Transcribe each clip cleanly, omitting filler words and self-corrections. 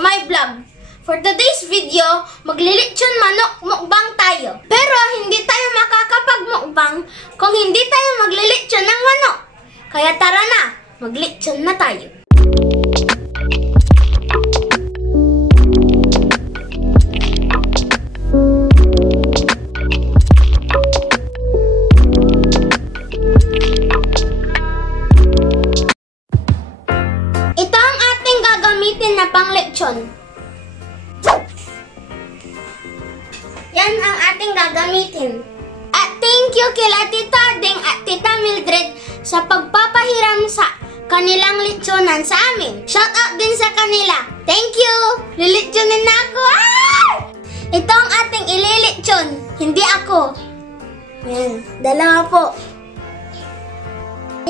my vlog. For today's video, maglilitsyon manok mukbang tayo. Pero hindi tayo makakapag-mukbang kung hindi tayo maglilitsyon ng manok. Kaya tara na, maglitsyon na tayo. Ito ang ating gagamitin na panglitsyon. Yan ang ating gagamitin. At thank you kila Tita Ding at Tita Mildred sa pagpapahiram sa kanilang litsonan sa amin. Shout out din sa kanila. Thank you! Lilitsonin na ako! Ah! Ito ang ating ililitsyon. Hindi ako. Yan. Dalawa po.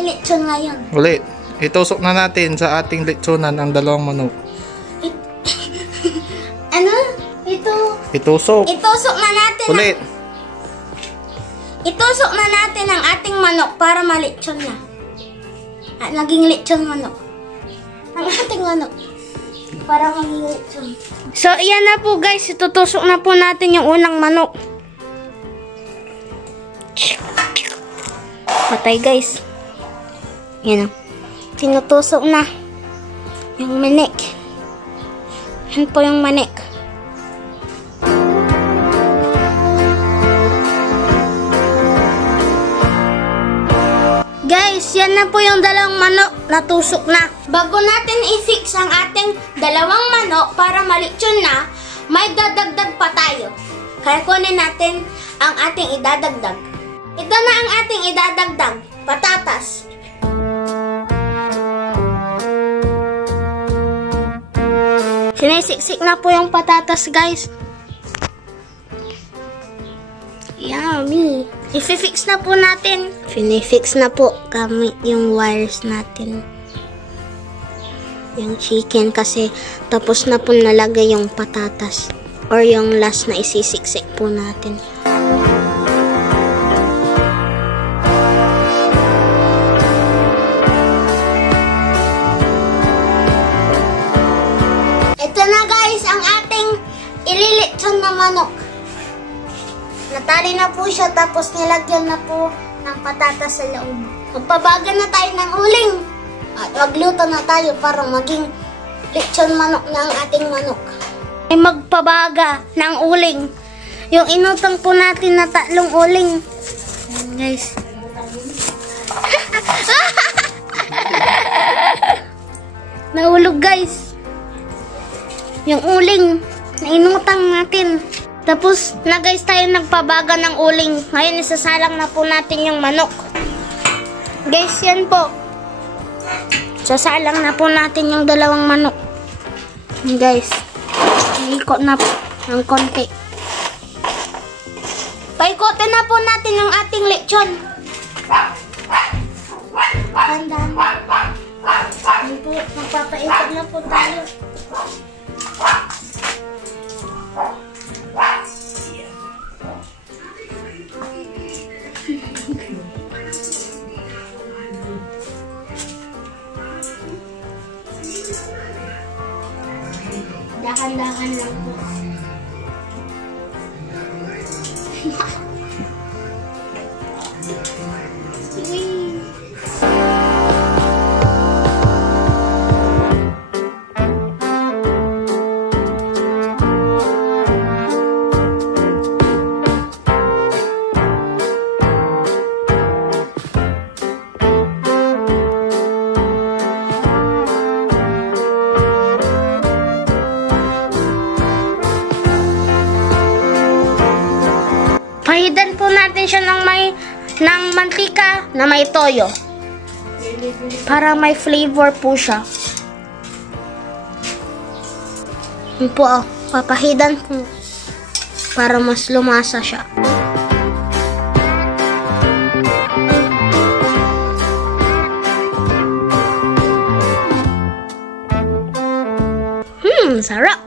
Ilitsyon ngayon. Ulit. Itusok na natin sa ating litsonan ang dalawang manok. Ano? Ito. Itusok. Itusok na natin. Ulit. Itusok na natin ang ating manok para malitsyon na. At naging litsyon manok. Ang ating manok. Para maging litsyon. So, iyan na po guys. Itutusok na po natin yung unang manok. Patay guys. Yan o. Tinutusok na yung manik. Yan po yung manik. Guys, yan na po yung dalawang manok na tusok na. Bago natin i-fix ang ating dalawang manok para malitsyon na, may dadagdag pa tayo. Kaya kunin natin ang ating idadagdag. Ito na ang ating idadagdag. Patatas. Sinisiksik na po yung patatas, guys. Yummy. I-fix na po natin. Finifix na po gamit yung wires natin. Yung chicken kasi tapos na po nalagay yung patatas. Or yung last na isisiksik po natin. Ito na guys ang ating ililitsyon na manok. Natali na po siya tapos nilagyan na po ng patatas sa loob. Magpabaga na tayo ng uling. At magluto na tayo para maging lechon manok na ang ating manok. Ay magpabaga ng uling. Yung inutang po natin na 3 uling. Ayan guys. Nahulog guys. Yung uling na inutang natin. Tapos na guys tayo nagpabaga ng uling. Ngayon isasalang na po natin yung manok. Guys, yan po. Sasalang na po natin yung dalawang manok. Yan guys. Ikot na po ng konti. Paikotin na po natin ang ating lechon. Tandaan. Yan po. Magpapaikot na po tayo. Dahan-dahan lang po. Pahidan po natin siya ng mantika na may toyo. Para may flavor po siya. Yun po oh, papahidan po. Para mas lumasa siya. Sarap!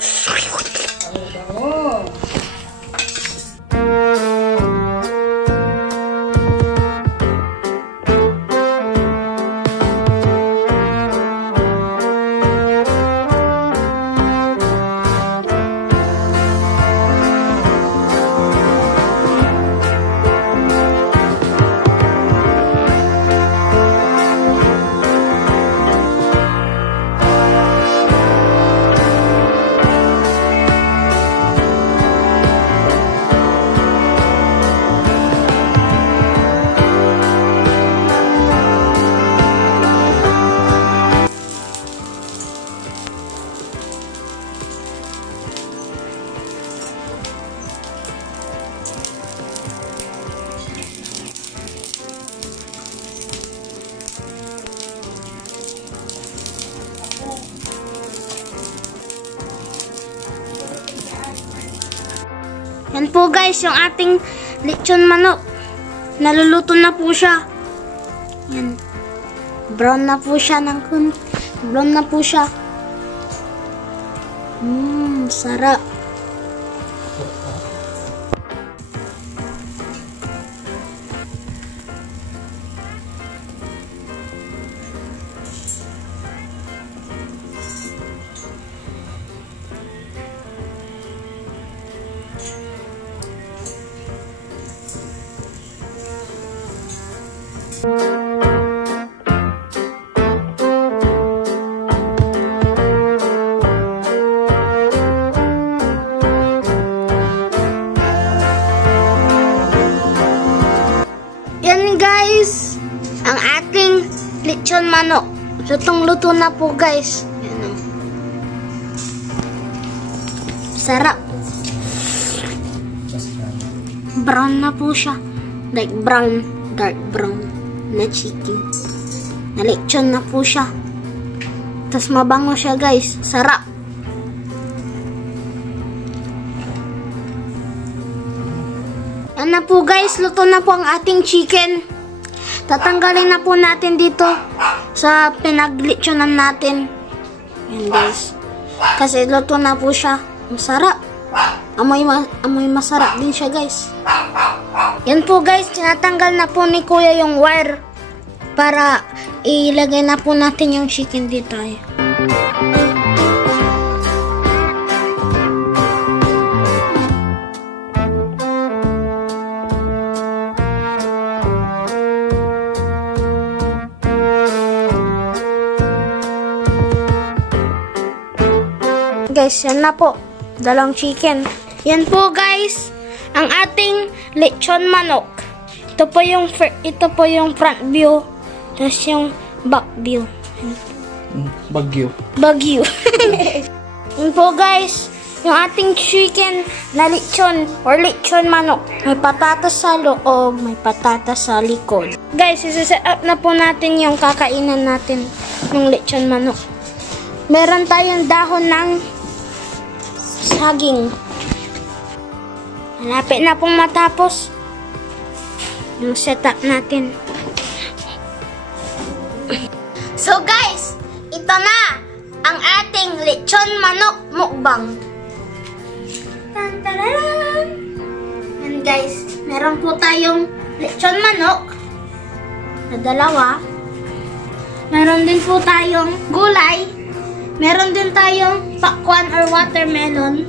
Yan po guys, yung ating lechon manok. Naluluto na po siya. Yan. Brown na po siya brown na po siya. Sarap. Yan guys, ang ating lechon manok. Lutong-luto na po guys. Yan o. Sarap. Brown na po siya. Like brown, dark brown na chicken. Na lechon na po siya. Tapos mabango siya guys. Sarap. Yan na po guys. Luto na po ang ating chicken. Tatanggalin na po natin dito sa pinaglechonan natin. Yan guys. Kasi luto na po siya. Masarap. Amoy masarap din siya guys. Yan po guys. Tinatanggal na po ni Kuya yung wire. Para ilagay na po natin yung chicken dito. Guys, yan na po. Dalawang chicken. Yan po guys, ang ating lechon manok. Ito po yung front view. Tapos yung back view. Bagyo. Yan po guys, yung ating chicken na lechon or lechon manok. May patatas sa loob, may patatas sa likod. Guys, isi-set up na po natin yung kakainan natin ng lechon manok. Meron tayong dahon ng saging. Malapit na pong matapos yung setup natin. So guys, ito na ang ating lechon manok mukbang. Tan-tararan! And guys, meron po tayong lechon manok na dalawa. Meron din po tayong gulay. Meron din tayong pakwan or watermelon.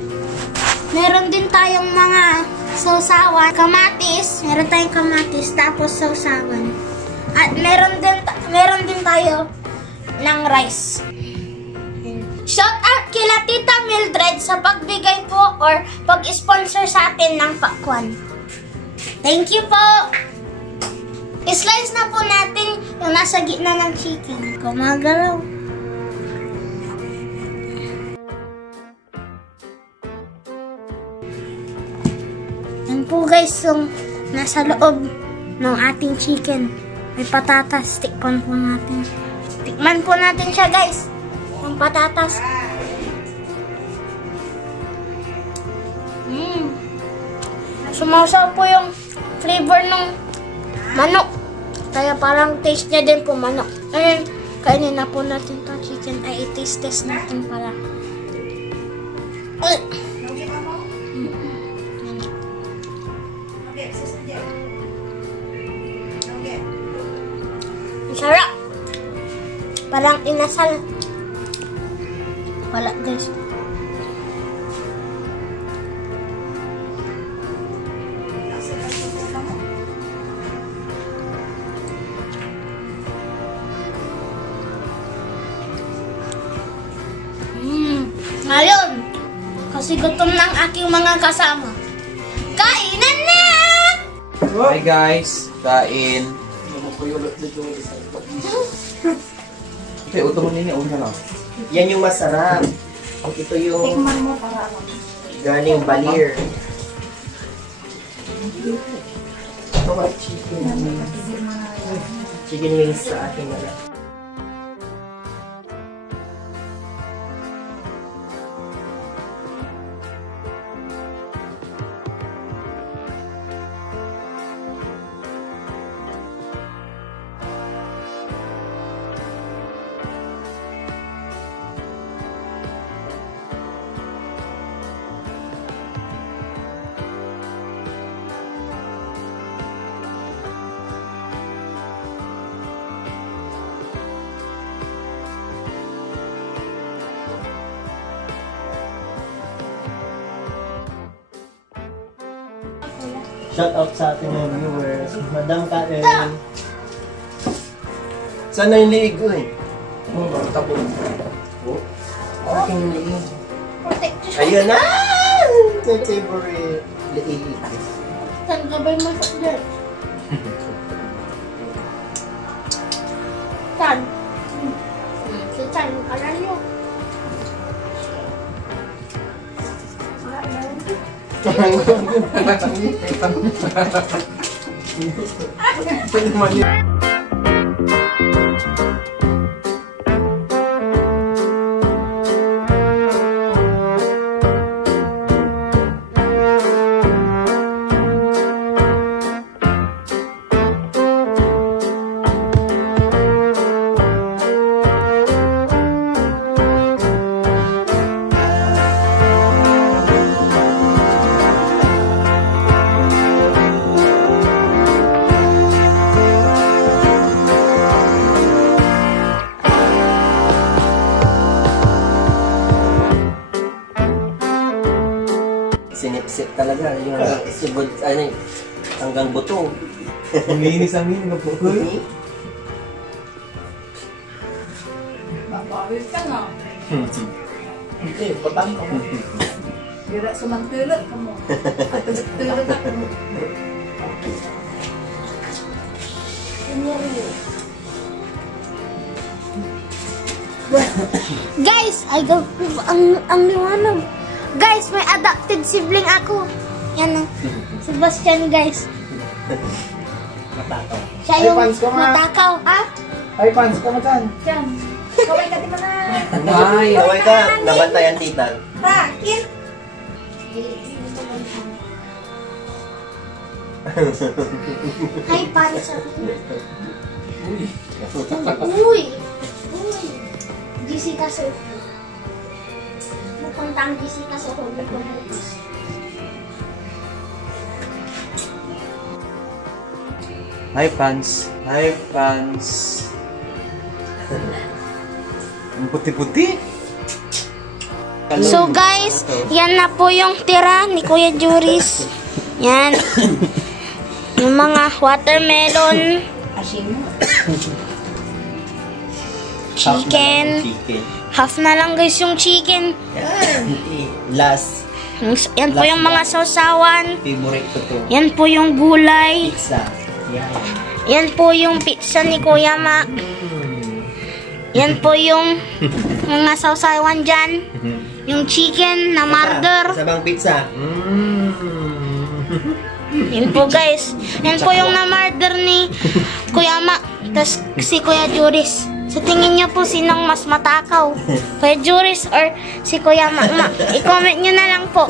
Meron din tayong mga sausawan, kamatis. Meron tayong kamatis tapos sausawan. At meron din tayo ng rice. Shout out kila Tita Mildred sa pagbigay po or pag-sponsor sa atin ng pakwan. Thank you po! I-slice na po natin yung nasa gitna ng chicken. Gumagalaw. Yan po guys yung nasa loob ng ating chicken. May patatas. Tikman po natin. Tikman po natin siya guys. Yung patatas. Sumasaw po yung flavor ng manok. Kaya parang taste niya din po manok. Ayun, kainin na po natin to chicken. Ay, i-taste test natin pala. Ay! Sarap! Parang inasal. Wala guys. Ngayon, kasi gutom ng aking mga kasama. Kainan na! Hi guys, kain. Okay, uto mo nini, una na. Yan yung masarap. Ito yung galing balir. Ito ay chicken. Chicken wings sa akin na. Shout out sa ating mga viewers. Madam Karen. Saan na yung liig ko eh? Tapos. Aking liig. Protection. Ayun na! My favorite liig. Saan gabay mo sa dyan? Saan? Saan? Alam nyo. Sinipsip talaga yung sibod, ano hanggang buto. Ang linis ang linis ng po. Babawil ka na. Hindi, patang ka mo. Bira sumantulot ka mo. Tulot ako mo. Guys, ang liwanag. Guys, may adopted sibling ako. Yan na. Sebastian, guys. Matataw. Siya yung matakaw. Ha? Ay, fans ka mo dyan. Diyan. Kaway ka di ba na? Ay, Kaway ka, nabantayan tita. Bakit? Hi, Pansa. Uy! Jessica Soho. Pupunta ang Jessica Soho dito bukas. Hi, fans. Hi, fans. Ang puti-puti. So guys, yan na po yung tira ni Kuya Juris. Yan. Yung mga watermelon, Asin mo. chicken. Half na lang guys yung chicken. Yan. Last. Yan po yung mga sausawan. Favorite ko to. Yan po yung gulay. Pizza. Yan. Yan po yung pizza ni Kuya Ma. Yan po yung mga sausawan dyan. Yung chicken na murder. Sabang pizza. Yan po guys. Yan po yung na-murder ni Kuya Ma. Tapos si Kuya Juris. Sa tingin niyo po sinong mas matakaw? Kuya Juris or si Kuya Ma? I-comment nyo na lang po.